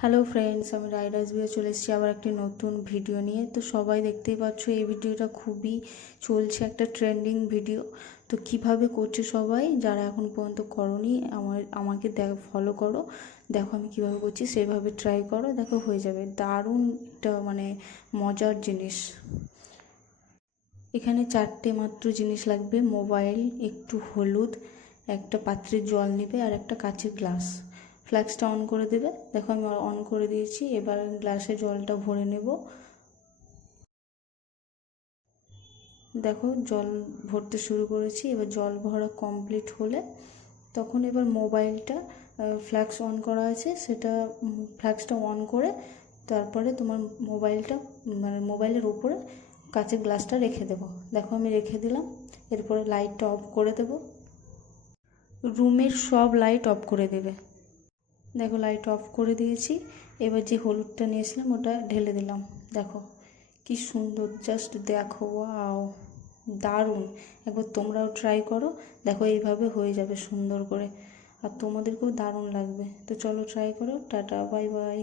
Hello friends আমি Riders বিয়ে চলে এসেছি আবার একটি নতুন ভিডিও নিয়ে। তো সবাই দেখতেই পাচ্ছ, এই ভিডিওটা খুবই চলছে একটা ট্রেন্ডিং ভিডিও তো কীভাবে করছে সবাই, যারা এখন পর্যন্ত করনি, আমার, আমাকে দেখ ফলো করো। দেখো আমি কীভাবে করছি সেইভাবে ট্রাই করো, দেখো হয়ে যাবে। দারুণ একটা মানে মজার জিনিস। এখানে চারটে মাত্র জিনিস লাগবে, মোবাইল, একটু হলুদ, একটা পাত্রের জল নেবে, আর একটা কাচের গ্লাস। ফ্ল্যাক্সটা অন করে দেবে। দেখো আমি অন করে দিয়েছি, এবার গ্লাসে জলটা ভরে নেব। দেখো জল ভরতে শুরু করেছি, এবার জল ভরা কমপ্লিট হলে তখন এবার মোবাইলটা ফ্ল্যাক্স অন করা আছে, সেটা ফ্ল্যাক্সটা অন করে তারপরে তোমার মোবাইলটা মানে মোবাইলের উপরে কাচের গ্লাসটা রেখে দেবো। দেখো আমি রেখে দিলাম, এরপরে লাইটটা অফ করে দেবো। রুমের সব লাইট অফ করে দেবে। দেখো লাইট অফ করে দিয়েছি। এবার যে হলুদটা নিয়েছিলাম, ওটা ঢেলে দিলাম। দেখো, কি সুন্দর জাস্ট দেখো ওয়াও দারুণ। একবার তোমরাও ট্রাই করো, দেখো এইভাবে হয়ে যাবে সুন্দর করে। আর তোমাদেরকেও দারুণ লাগবে। তো চলো ট্রাই করো, টাটা বাই বাই